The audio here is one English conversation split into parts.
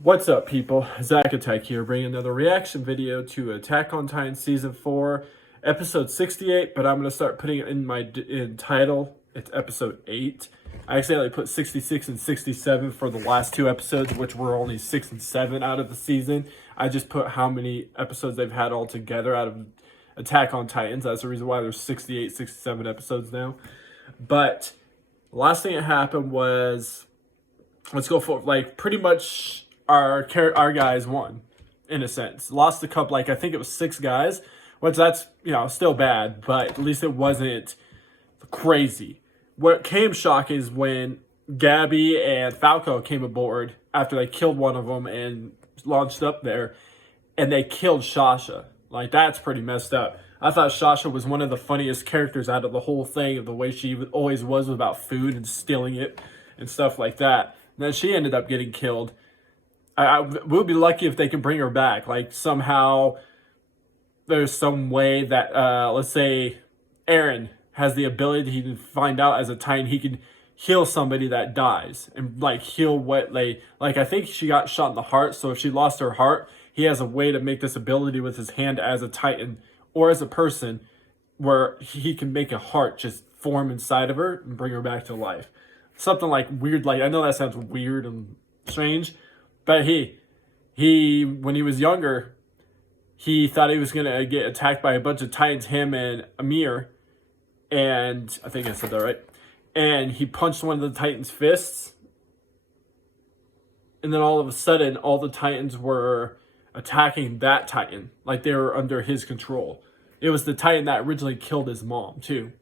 What's up, people? Zach Attack here, bringing another reaction video to Attack on Titan Season 4, Episode 68, but I'm going to start putting it in my title. It's Episode 8. I accidentally put 66 and 67 for the last two episodes, which were only 6 and 7 out of the season. I just put how many episodes they've had all together out of Attack on Titans. That's the reason why there's 68, 67 episodes now. But the last thing that happened was, let's go for, pretty much our guys won, in a sense. Lost a couple, I think it was 6 guys, which that's, still bad, but at least it wasn't crazy. What came shocking is when Gabby and Falco came aboard after they killed one of them and launched up there, and they killed Sasha. That's pretty messed up. I thought Sasha was one of the funniest characters out of the whole thing, of the way she always was about food and stealing it and stuff like that. And then she ended up getting killed. I would be lucky if they can bring her back. Somehow there's some way that, let's say, Aaron has the ability, he can find out as a Titan, he can heal somebody that dies. And, heal what they... I think she got shot in the heart, so if she lost her heart, he has a way to make this ability with his hand as a Titan or as a person where he can make a heart just form inside of her and bring her back to life. Something weird, I know that sounds weird and strange, but he when he was younger, he thought he was going to get attacked by a bunch of Titans, him and Amir, and I think I said that right, and he punched one of the Titans' fists, and then all of a sudden, all the Titans were attacking that Titan, they were under his control. It was the Titan that originally killed his mom, too.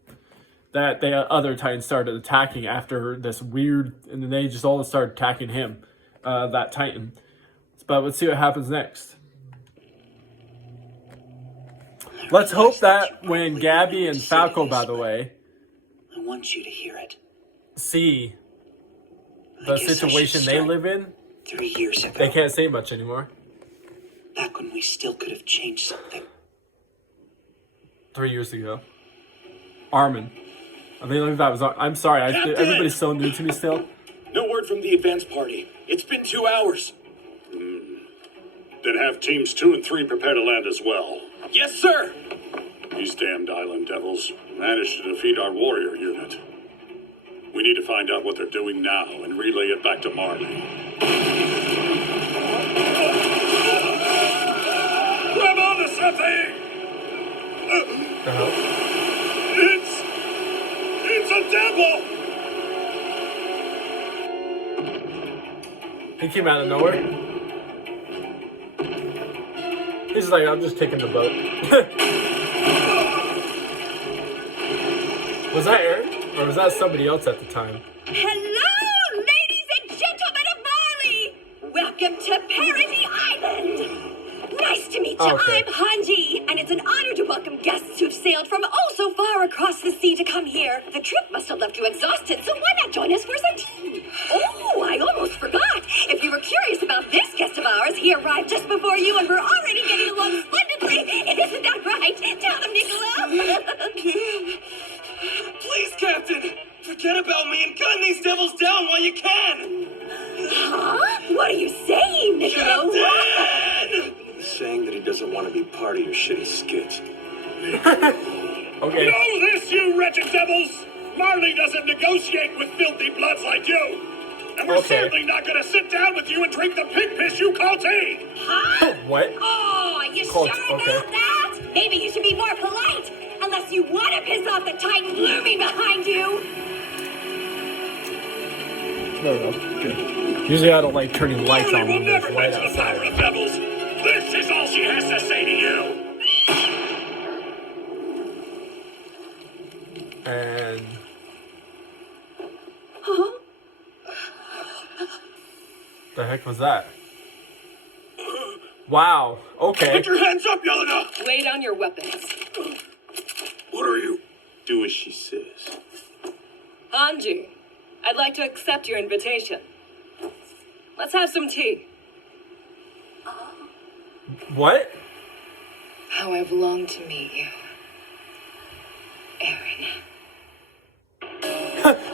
That the other Titans started attacking after this weird, and then they just all started attacking him, that Titan. But let's see what happens next. Let's hope that when Gabby and Falco, by the way, I want you to hear it. See the situation they live in, 3 years ago, they can't say much anymore. back when we still could have changed something. 3 years ago. Armin. I think that was... I'm sorry, everybody's so new to me still. No word from the advance party. It's been 2 hours. Then have teams 2 and 3 prepare to land as well. Yes, sir. These damned island devils managed to defeat our warrior unit. We need to find out what they're doing now and relay it back to Marley. Grab onto something. It's a devil. He came out of nowhere. He's like, I'm just taking the boat. Was that Aaron? Or was that somebody else at the time? Hello, ladies and gentlemen of Marley! Welcome to Parody Island! Nice to meet you. Okay. I'm Hanji, and it's an honor to welcome guests who've sailed from oh so far across the sea to come here. The trip must have left you exhausted, so why not join us for some tea? Oh, I almost forgot. If you were curious about this guest of ours, he arrived just before you, and we're already getting along splendidly. Isn't that right? Tell them, Nicola. Please, Captain. Forget about me and gun these devils down while you can. Huh? What are you saying, Nicola? Captain! He's saying that he doesn't want to be part of your shitty skit. Okay. Know this, you wretched devils! Marley doesn't negotiate with filthy bloods like you. And we're certainly not going to sit down with you and drink the pig piss you call tea. Huh? What? Oh, are you Called- sure okay. about that? Maybe you should be more polite. Unless you want to piss off the Titan looming behind you. No. Good. Usually I don't like turning lights on Marley when will there's never light mention the power outside. of devils. This is all she has to say to you. And... Huh? the heck was that? Wow. Okay. Put your hands up, Yelena! Lay down your weapons. What are you? Do as she says. Hanji, I'd like to accept your invitation. Let's have some tea. What? How I've longed to meet you. Aaron.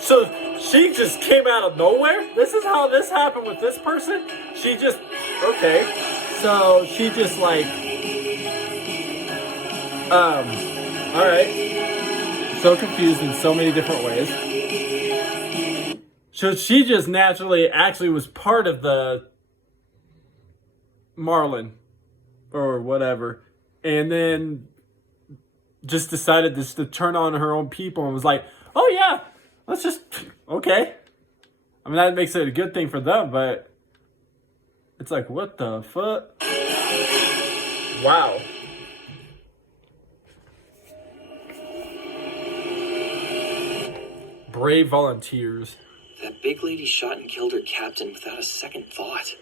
So she just came out of nowhere? This is how this happened with this person? She just, okay. So she just like, alright. So confused in so many different ways. So she just naturally actually was part of the Marlin or whatever. And then just decided just to turn on her own people and was like, oh yeah, let's just, okay. I mean, that makes it a good thing for them, but it's like, what the fuck? Wow. Brave volunteers. That big lady shot and killed her captain without a second thought.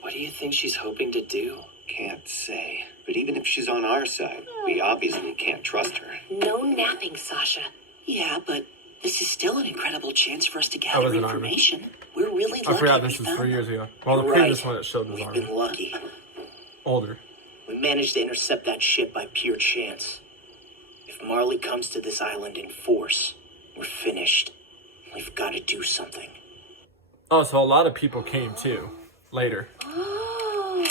What do you think she's hoping to do? Can't say. But even if she's on our side, we obviously can't trust her. No napping, Sasha. Yeah, but this is still an incredible chance for us to I gather was an information. We're really I lucky. forgot we this was found 3 years them. ago. Well, the You're previous right. one that showed was We've army. been lucky. Older. We managed to intercept that ship by pure chance. If Marley comes to this island in force, we're finished. We've got to do something. Oh, so a lot of people came too. Later. Oh,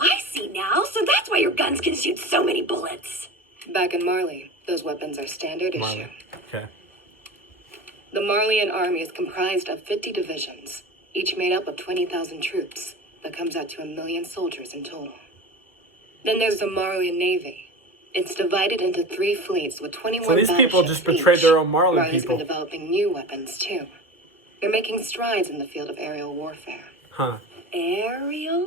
I see now. So that's why your guns can shoot so many bullets. Back in Marley, those weapons are standard issue. Marley. Okay. The Marleyan army is comprised of 50 divisions, each made up of 20,000 troops. That comes out to 1 million soldiers in total. Then there's the Marleyan navy. It's divided into 3 fleets with 21 So these people battleships just betrayed each. their own Marley Marley's people. been developing new weapons too. They're making strides in the field of aerial warfare. Huh. Ariel?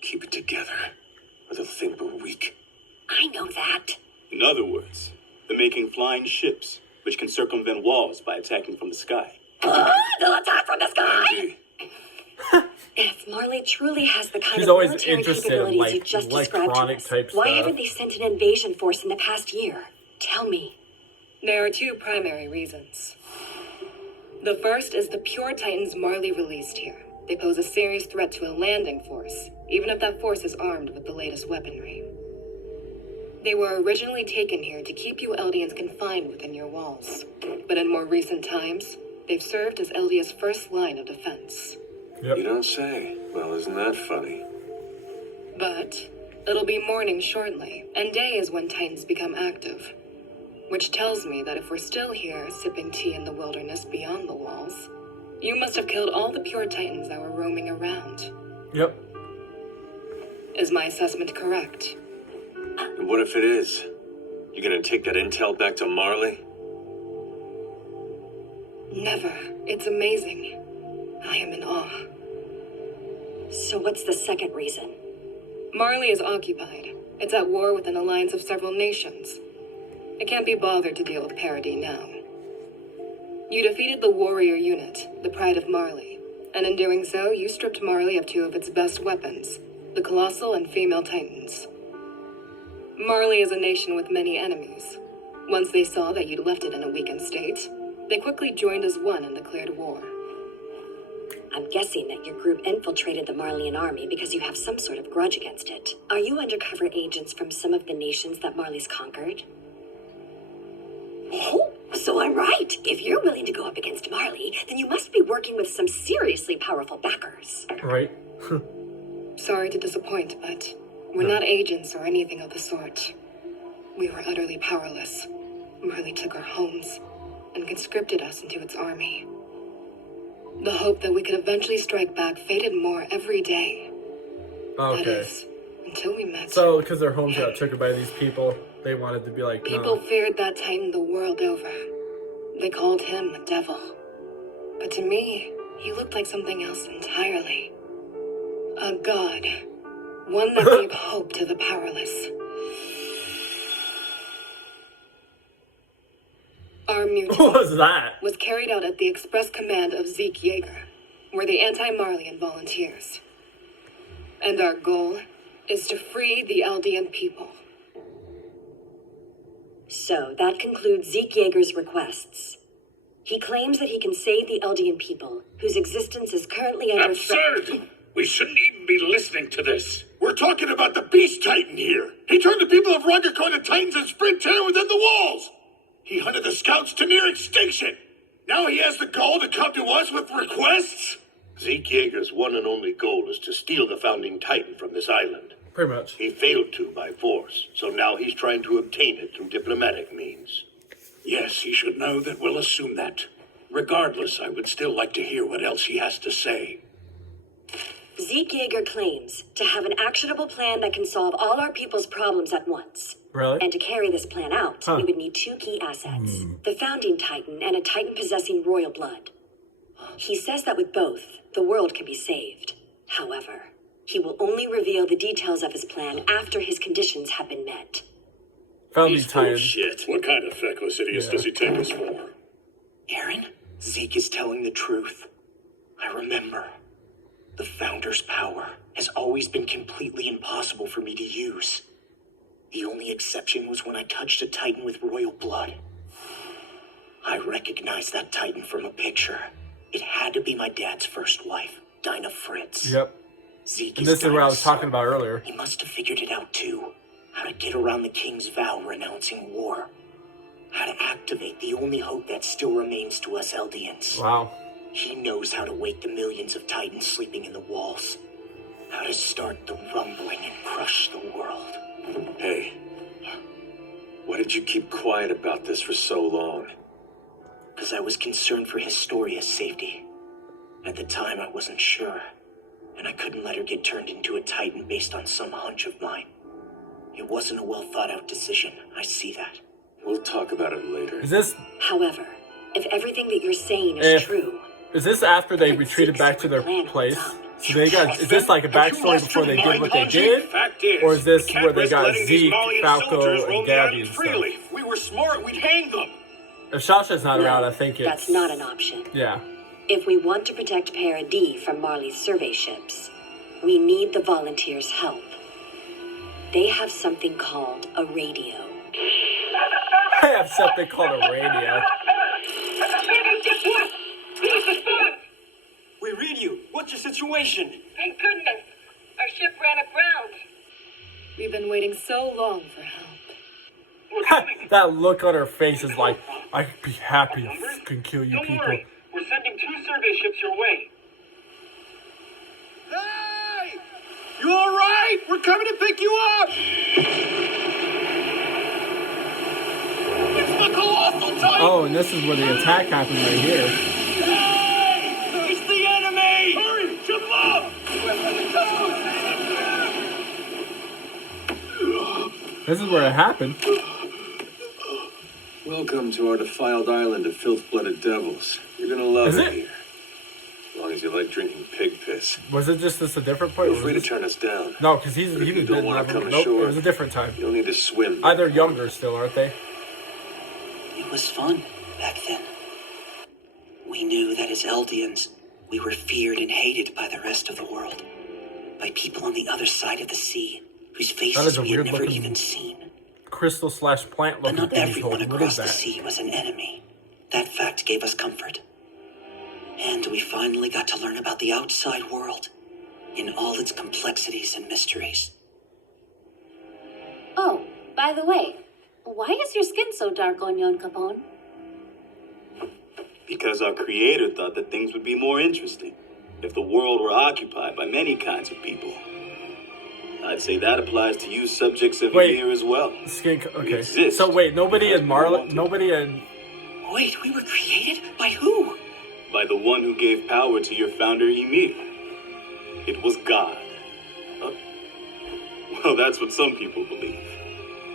Keep it together, or they'll think we're weak. I know that. In other words, they're making flying ships, which can circumvent walls by attacking from the sky. They'll attack from the sky! Angie, If Marley truly has the kind She's of always military interested in, capabilities like, you just described to electronic us, type why stuff. haven't they sent an invasion force in the past year? Tell me. There are 2 primary reasons. The first is the pure titans Marley released here. They pose a serious threat to a landing force, even if that force is armed with the latest weaponry. They were originally taken here to keep you Eldians confined within your walls. But in more recent times, they've served as Eldia's first line of defense. Yep. you don't say. Well, isn't that funny? But it'll be morning shortly, and day is when Titans become active. Which tells me that if we're still here, sipping tea in the wilderness beyond the walls, you must have killed all the pure Titans that were roaming around. Yep. Is my assessment correct? And what if it is? You gonna take that intel back to Marley? Never. It's amazing. I am in awe. So what's the second reason? Marley is occupied. It's at war with an alliance of several nations. It can't be bothered to deal with parity now. You defeated the warrior unit, the Pride of Marley, and in doing so, you stripped Marley of 2 of its best weapons, the Colossal and Female Titans. Marley is a nation with many enemies. Once they saw that you'd left it in a weakened state, they quickly joined as one and declared war. I'm guessing that your group infiltrated the Marleyan army because you have some sort of grudge against it. Are you undercover agents from some of the nations that Marley's conquered? Oh, so I'm right. If you're willing to go up against Marley, then you must be working with some seriously powerful backers. Right. Sorry to disappoint, but we're not agents or anything of the sort. We were utterly powerless. Marley took our homes and conscripted us into its army. The hope that we could eventually strike back faded more every day. That Okay. is, until we met. So, because their homes got taken by these people, they wanted to be like, People no. feared that Titan the world over. They called him a devil. But to me, he looked like something else entirely. A god. One that gave hope to the powerless. Our What mutiny was that? was carried out at the express command of Zeke Yeager. We're the anti-Marleyan volunteers. And our goal is to free the Eldian people. So that concludes Zeke Yeager's requests. He claims that he can save the Eldian people, whose existence is currently under threat. Absurd! We shouldn't even be listening to this. We're talking about the Beast Titan here. He turned the people of Ruggercoin into Titans and spread terror within the walls. He hunted the scouts to near extinction. Now he has the gall to come to us with requests? Zeke Yeager's one and only goal is to steal the founding titan from this island. Pretty much. He failed to by force, so now he's trying to obtain it through diplomatic means. Yes, he should know that we'll assume that. Regardless, I would still like to hear what else he has to say. Zeke Yeager claims to have an actionable plan that can solve all our people's problems at once. Really? And to carry this plan out, we would need 2 key assets. The founding titan and a titan possessing royal blood. He says that with both, the world can be saved. However, he will only reveal the details of his plan after his conditions have been met. Founding He's full of Titan. shit. What kind of feckless idiots does he take us for? Aaron, Zeke is telling the truth. I remember. The Founder's power has always been completely impossible for me to use. The only exception was when I touched a Titan with royal blood. I recognized that Titan from a picture. It had to be my dad's first wife, Dinah Fritz. Yep. Zeke And this is what I was talking about earlier. He must have figured it out too. How to get around the king's vow renouncing war. How to activate the only hope that still remains to us Eldians. Wow. He knows how to wake the millions of Titans sleeping in the walls. How to start the rumbling and crush the world. Hey, why did you keep quiet about this for so long? Because I was concerned for Historia's safety. At the time, I wasn't sure. And I couldn't let her get turned into a Titan based on some hunch of mine. It wasn't a well-thought-out decision. I see that. We'll talk about it later. Is this However, if everything that you're saying is true, is this after they retreated back to their place? So they got, is this like a backstory before they did what they did? Or is this where they got Zeke, Falco, and Gabby and stuff? If we were smart, we'd hang them. If Shasha's not around, I think it's... that's not an option. Yeah. If we want to protect Para D from Marley's survey ships, we need the volunteers' help. They have something called a radio. I have something called a radio. We read you. What's your situation? Thank goodness. Our ship ran aground. We've been waiting so long for help. That look on her face is like, I could be happy to fucking kill you Don't people. worry. We're sending 2 survey ships your way. Hey! You all right? We're coming to pick you up! It's the Colossal Titan! Oh, and this is where the attack happened right here. Hey! It's the enemy! Hurry! Shut them up! This is where it happened. Welcome to our defiled island of filth-blooded devils. You're gonna love Is it it? here. As long as you like drinking pig piss. Was it just this a different point? Feel Or free to was this... turn us down. No, because he But was if you been don't want to come nope, ashore, it was a different time. you'll need to swim. Either younger still, aren't they? It was fun back then. We knew that as Eldians, we were feared and hated by the rest of the world. By people on the other side of the sea, whose That faces is a we had weird never looking even seen. crystal slash plant But looking not thing he's everyone holding. What across is the that? sea was an enemy. That fact gave us comfort. And we finally got to learn about the outside world in all its complexities and mysteries. Oh, by the way, why is your skin so dark, Onion Capone? Because our creator thought that things would be more interesting if the world were occupied by many kinds of people. I'd say that applies to you subjects of Wait. here as well. Skin. We Okay. exist So wait, nobody because in we Marla, want to. nobody in. Wait, we were created? By who? By the one who gave power to your founder Ymir. It was God. Huh? Well, that's what some people believe.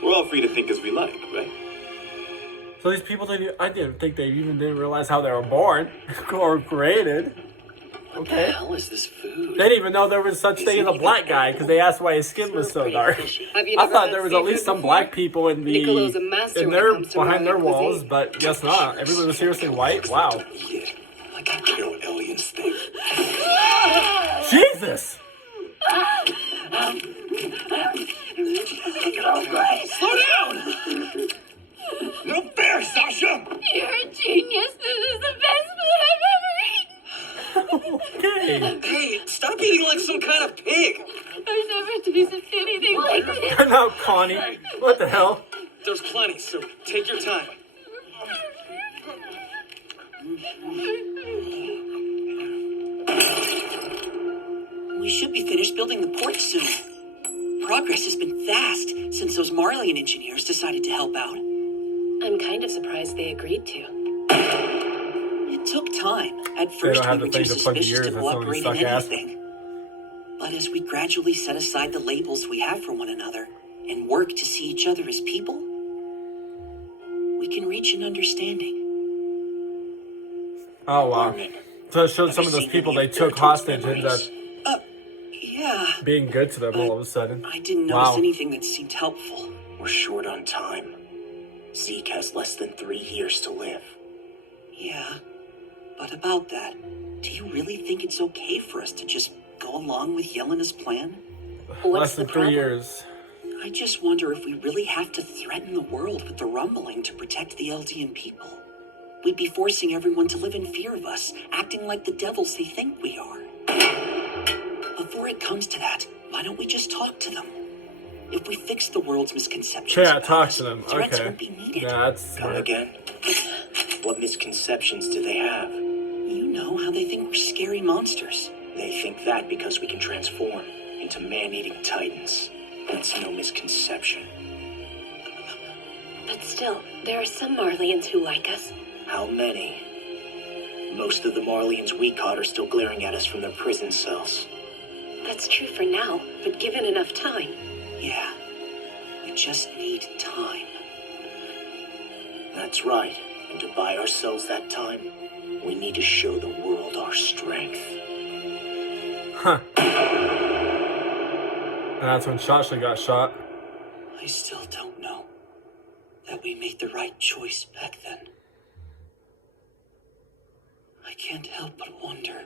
We're all free to think as we like, right? So these people didn't. I didn't think they even didn't realize how they were born or created. What Okay. the hell is this food? They didn't even know there was such thing as a black guy because they asked why his skin was so dark. Have you I never thought had there was at seafood least some before? black people in Nicolo's a master when it their comes to behind their Roman walls, cuisine. but guess not. Everyone was seriously white. Wow. Eat it. Like I care what aliens think. Jesus. Slow down! No fair, Sasha! You're a genius. This is the best food I've ever eaten. Okay. Hey, stop eating like some kind of pig. I've never tasted anything like this. No, Connie. What the hell? There's plenty, so take your time. We should be finished building the port soon. Progress has been fast since those Marleyan engineers decided to help out. I'm kind of surprised they agreed to. It took time. At They first, don't have we the were too things to plug the suspicious ears. to That's only cooperate in suck ass. anything. But as we gradually set aside the labels we have for one another and work to see each other as people, we can reach an understanding. Oh wow! So it showed Have some you of those seen people any they of took Bertolt's hostage ended up Yeah. being good to them all of a sudden. I didn't notice Wow. anything that seemed helpful. We're short on time. Zeke has less than 3 years to live. Yeah. But about that, do you really think it's okay for us to just go along with Yelena's plan? Less than 3 years. I just wonder if we really have to threaten the world with the rumbling to protect the Eldian people. We'd be forcing everyone to live in fear of us, acting like the devils they think we are. Before it comes to that, why don't we just talk to them? If we fix the world's misconceptions, Yeah, talk to them. threats Okay. won't be needed. Yeah, that's Come smart. again? What misconceptions do they have? You know how they think we're scary monsters. They think that because we can transform into man-eating titans. That's no misconception. But still, there are some Marleyans who like us. How many? Most of the Marleyans we caught are still glaring at us from their prison cells. That's true for now, but given enough time. Yeah. We just need time. That's right. And to buy ourselves that time, we need to show the world our strength. Huh. And that's when Shasha got shot. I still don't know that we made the right choice back then. I can't help but wonder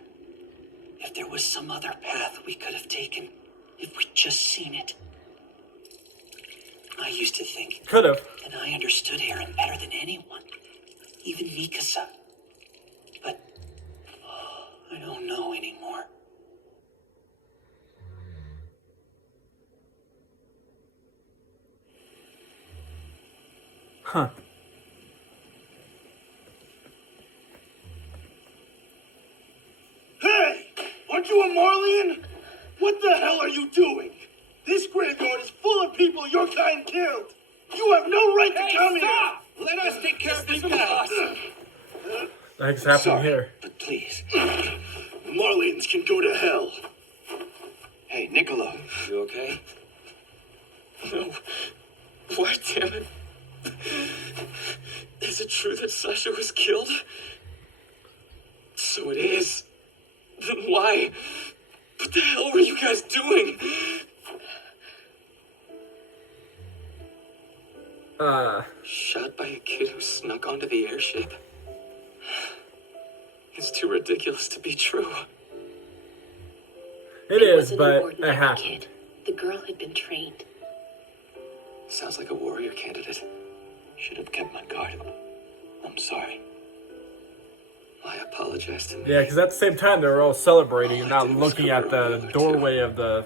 if there was some other path we could have taken if we'd just seen it. I used to think Could have. that I understood Aaron better than anyone, even Mikasa. But I don't know anymore. Huh. Hey! Aren't you a Marleyan? What the hell are you doing? This graveyard is full of people your kind killed. You have no right to come stop! here. Let us take care of this business. The heck's happening Sorry, here? but please. The Marleyans can go to hell. Hey, Niccolo. You okay? No. Why, damn it? Is it true that Sasha was killed? So it is. Then why? What the hell were you guys doing? Shot by a kid who snuck onto the airship? It's too ridiculous to be true. It is, wasn't an but it ordinary happened. kid. The girl had been trained. Sounds like a warrior candidate. Should have kept my guard. I'm sorry. I apologize to me. Yeah, because at the same time they were all celebrating and not looking at the doorway of the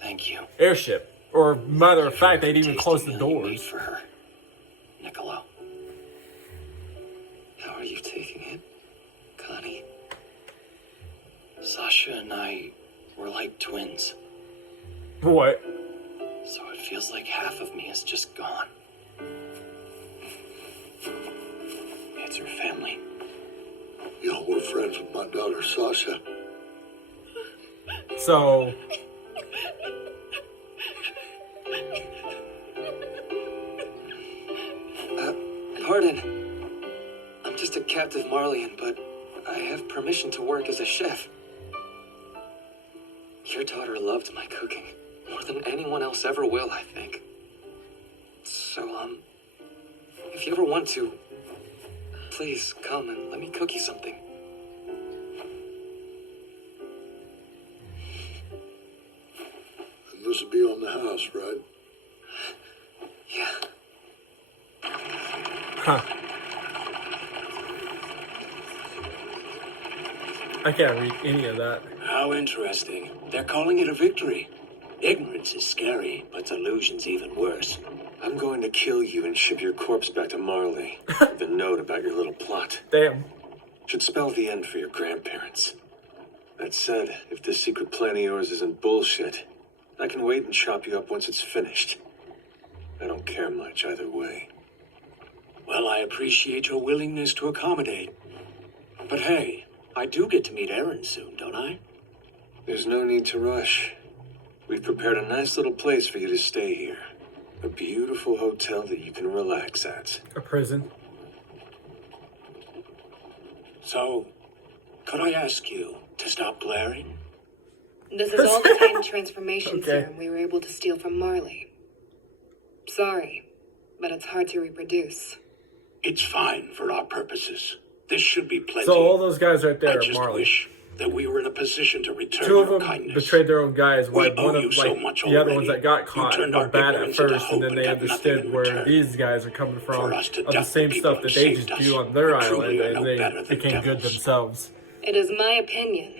Thank you. airship. Or matter of fact, they'd even closed the Tasty meal you made doors. for her, Niccolo. How are you taking it, Connie? Sasha and I were like twins, What? so it feels like half of me is just gone. It's her family. You know, we're friends with my daughter, Sasha. So, Pardon. I'm just a captive Marleyan, but I have permission to work as a chef. Your daughter loved my cooking more than anyone else ever will, I think. So, if you ever want to, please come and let me cook you something. And this will be on the house, right? Yeah. huh. I can't read any of that. How interesting. They're calling it a victory. Ignorance is scary, but delusion's even worse. I'm going to kill you and ship your corpse back to Marley with a note about your little plot. Damn. Should spell the end for your grandparents. That said, if this secret plan of yours isn't bullshit, I can wait and chop you up once it's finished. I don't care much either way. Well, I appreciate your willingness to accommodate. But hey, I do get to meet Aaron soon, don't I? There's no need to rush. We've prepared a nice little place for you to stay here. A beautiful hotel that you can relax at. A prison. So, could I ask you to stop glaring? This is all the time transformation serum we were able to steal from Marley. Sorry, but it's hard to reproduce. It's fine for our purposes. This should be plenty. So all those guys right there I are just Marley. wish that we were in a position to return Two of your them kindness. betrayed their own guys. We Like owe one of you so much the other already. ones that got You caught turned were our bad at ignorance into first, and then hope they and got nothing understood in where return. these guys are coming from For us to of the doubt same the stuff people that who they saved just us. do on their We truly island, are and no they better than became good devils. themselves. It is my opinion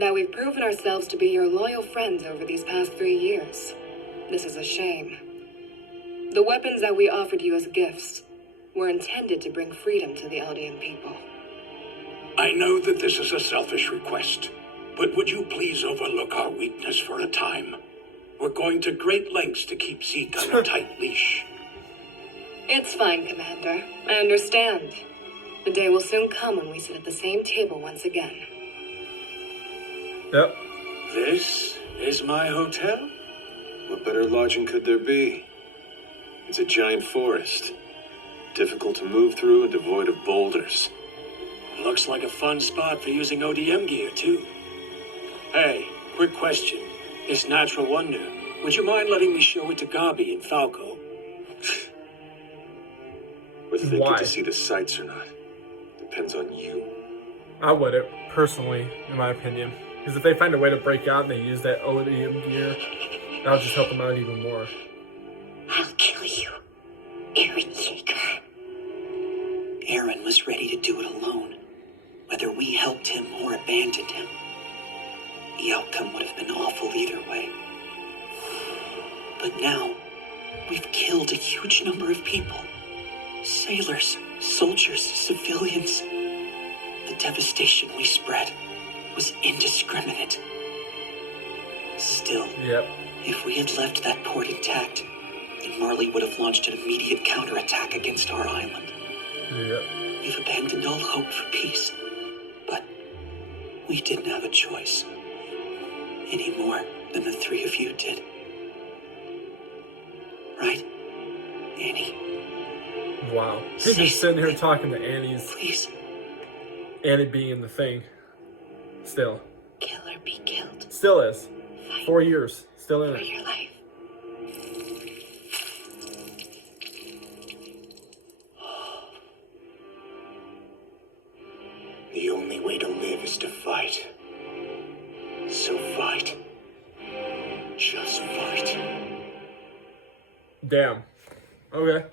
that we've proven ourselves to be your loyal friends over these past 3 years. This is a shame. The weapons that we offered you as gifts were intended to bring freedom to the Eldian people. I know that this is a selfish request, but would you please overlook our weakness for a time? We're going to great lengths to keep Zeke on a tight leash. It's fine, Commander. I understand. The day will soon come when we sit at the same table once again. Yep. This is my hotel? What better lodging could there be? It's a giant forest. Difficult to move through and devoid of boulders. Looks like a fun spot for using ODM gear, too. Hey, quick question. This natural wonder, would you mind letting me show it to Gabi and Falco? Whether they Why? get to see the sights or not depends on you. I wouldn't, personally, in my opinion. Because if they find a way to break out and they use that ODM gear, that'll just help them out even more. I'll kill you, Aaron Yeager. Aaron was ready to do it alone, whether we helped him or abandoned him. The outcome would have been awful either way. But now, we've killed a huge number of people. Sailors, soldiers, civilians. The devastation we spread was indiscriminate. Still, Yep. if we had left that port intact, then Marley would have launched an immediate counterattack against our island. Yep. We've abandoned all hope for peace, but we didn't have a choice. Any more than the three of you did. Right, Annie? Wow. He's just sitting here talking to Annie's. Please. Annie being in the thing. Still. Kill or be killed. Still is. 4 years. Still in For it. your life. The only way to live is to fight. So fight. Just fight. Damn. Okay.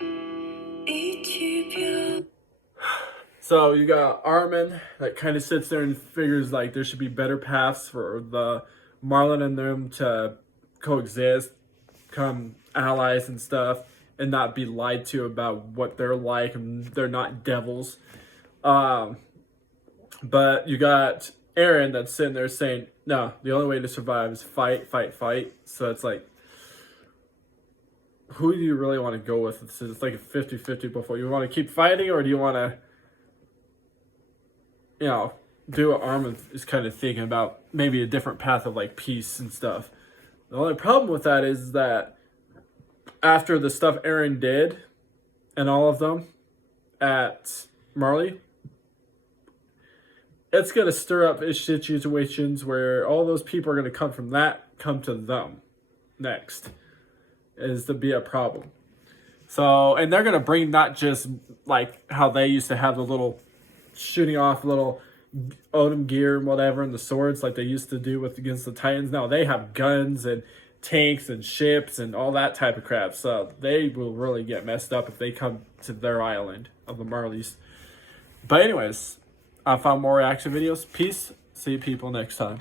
So you got Armin that kind of sits there and figures like there should be better paths for the Marlin and them to coexist, become allies and stuff, and not be lied to about what they're like, and they're not devils. But you got Aaron that's sitting there saying, no, the only way to survive is fight, fight, fight. So it's like, who do you really want to go with? It's like a 50-50 before. You want to keep fighting, or do you want to, you know, do what Armin is kind of thinking about, maybe a different path of like peace and stuff. The only problem with that is that after the stuff Aaron did and all of them at Marley, it's going to stir up situations where all those people are going to come from that, come to them next, is to be a problem. So, and they're going to bring not just like how they used to have the little shooting off little Odin gear and whatever and the swords like they used to do with against the Titans. Now they have guns and tanks and ships and all that type of crap. So they will really get messed up if they come to their island of the Marleys. But anyways, I found more reaction videos. Peace. See you people next time.